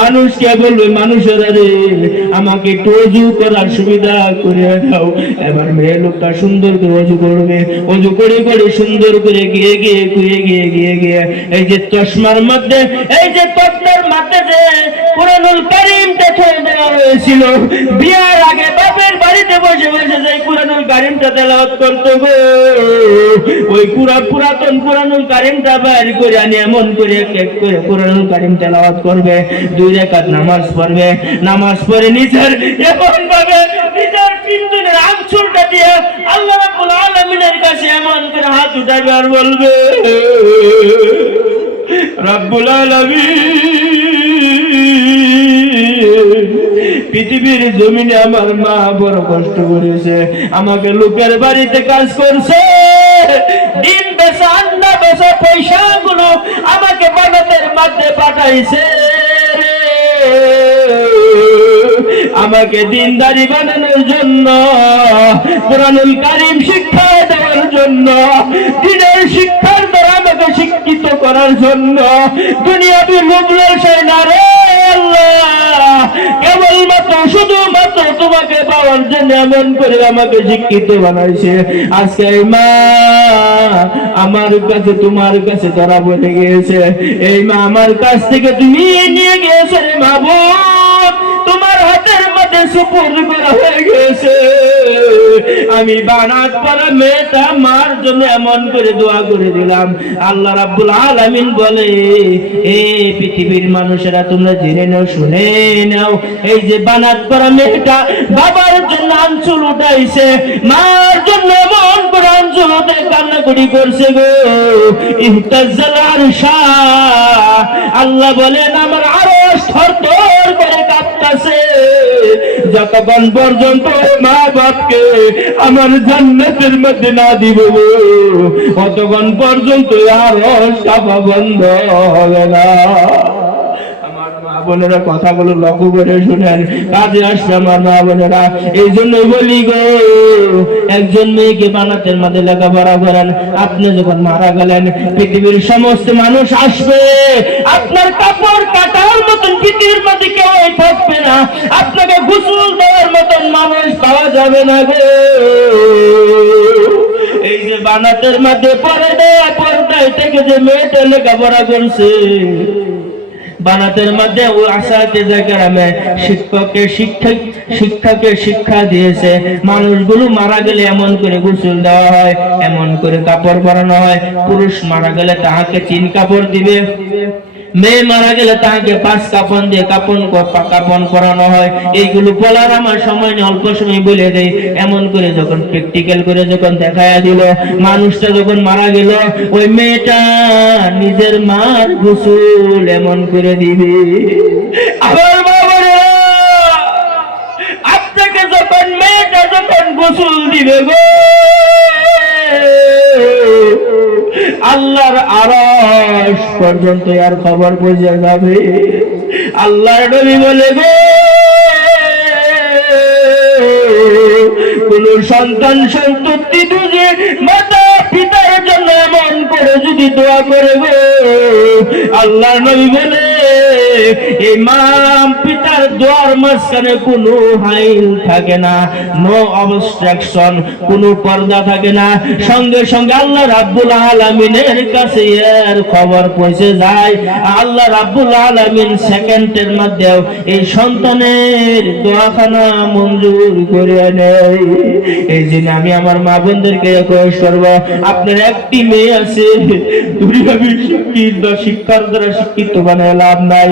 মানুষকে বলবে মানুষেরা রে আমাকে একটু অজু করার সুবিধা করে দাও। এবার মেয়ে লোকটা সুন্দর করে অজু করবে, অজু করে করে সুন্দর করে গিয়ে গিয়ে গিয়ে গিয়ে গিয়ে গিয়ে এই যে চশমার মধ্যে এই যে তকটার মধ্যে যে কুরআনুল কারীমটা ছেড়ে দেওয়া হয়েছিল, বিয়ার আগে বাপের বাড়িতে বসে বসে যে কুরআনুল কারীমটা তেলাওয়াত করতে গো, ওই পুরাতন কুরআনুল কারীমটা বের করে আনি এমন করে এক করে কুরআনুল কারীম তেলাওয়াত করবে, 2 রাকাত নামাজ পড়বে, নামাজ পড়ে নিজের এমন ভাবে নিজের পিছনের আঁচলটা দিয়ে আল্লাহ রাব্বুল আলামিনের কাছে এমন করে হাত উঠাবে আর বলবে রাব্বুল আলামিন, পৃথিবীর জমিনে আমার মা বড় কষ্ট করেছে, আমাকে লোকের বাড়িতে কাজ করছে, ডিম বেচা আন্ডা বেচা পয়সা গুলো আমাকে বানাতের মধ্যে পাঠাইছে, আমাকে দিনদারি বানানোর জন্য, কুরআনুল কারীম শিক্ষা দেওয়ার জন্য, দ্বীনের শিক্ষার দ্বারা আমাকে শিক্ষিত করার জন্য, দুনিয়াবি লোভ লালসায় না রে আল্লাহ, কেবলমাত্র শুধুমাত্র তোমাকে পাওয়ার জন্য এমন করে আমাকে শিক্ষিত বানাইছে। আজকে মা আমার কাছে তোমার কাছে ধরা পড়ে গিয়েছে, এই মা আমার কাছ থেকে তুমি নিয়ে গিয়েছে মাবুদ, তোমার হাতের মধ্যে সুপুর্দ করা হয়ে গেছে। আমি বানাত পারা মেয়েটা মার জন্য এমন করে দোয়া করে দিলাম। আল্লাহ রাব্বুল আলামিন বলে, এই পৃথিবীর মানুষেরা তোমরা জেনে নাও, শুনে নাও, এই যে বানাত পারা মেয়েটা বাবার জন্য আঁচল উঠাইছে, মার জন্য এমন করে আঁচল উঠে কান্নাকাটি করছে গো, ইহতাজ্জাল আরশা, আল্লাহ বলেন আমার আরশ থরথর করে কাঁপতাছে, যতক্ষণ পর্যন্ত মা বাপকে আমার জান্নাতের মধ্যে না দিব ততক্ষণ পর্যন্ত আরশ কাঁপা বন্ধ হবে না। বোনেরা কথাগুলো লক্ষ্য করে শুনেন, কাজে আসবে আমার মা বোনেরা। এই জন্যই বলি গো, একজন মেয়েকে বানাতের মধ্যে লেখাপড়া করেন, আপনি যখন মারা গেলেন পৃথিবীর সমস্ত মানুষ আসবে, আপনার কাপড় কাটার মতন পৃথিবীর মধ্যে কেউ থাকবে না, আপনাকে গোসল দেওয়ার মতন মানুষ পাওয়া যাবে না গো। এই যে বানাতের মধ্যে পর্দায় থেকে যে মেয়েটা লেখাপড়া করছে, বানাতের মধ্যে ও আসাতে জায়গায় শিক্ষাকে শিক্ষা দিয়েছে, মানুষগুলো মারা গেলে এমন করে গোসল দেওয়া হয়, এমন করে কাপড় পরানো হয়, পুরুষ মারা গেলে তাহাকে 3 কাপড় দিবে, মেয়ে মারা গেলে তাকে 5 কাপন দিয়ে কাপন পরানো হয়। এইগুলো বলার আমার সময় নেই, অল্প সময় বলে দেই। এমন করে যখন প্র্যাকটিক্যাল করে যখন দেখায়া দিল, মানুষটা যখন মারা গেল, ওই মেয়েটা নিজের মার গোসল এমন করে দিবে। আবার বাবারা, আপনাকে যখন মেয়েটা যখন গোসল দিবে গো, আল্লাহর আরশ পর্যন্ত আর খবর পৌঁছে যাবে। আল্লাহর নবী বলে গো, কোন সন্তান সন্ততি দুজে মাতা পিতার জন্য এমন করে যদি দোয়া করে গো, আল্লাহর নবী বলে এই মা পিতার দোয়ার মাঝখানে কোনো হাইল থাকে না, নো অবস্ট্রাকশন, কোনো পর্দা থাকে না, সঙ্গে সঙ্গে আল্লাহ রাব্বুল আলামিনের কাছে এর খবর পৌঁছে যায়। আল্লাহ রাব্বুল আলামিন সেকেন্ডের মধ্যে এই সন্তানের দোয়াখানা মঞ্জুর করে নেয়। এই জন্য আমি আমার মা বোনদেরকে রিকোয়েস্ট করব, আপনার একটি মেয়ে আছে, দুনিয়াবি শিক্ষার দ্বারা শিক্ষিত বানায় লাভ নাই,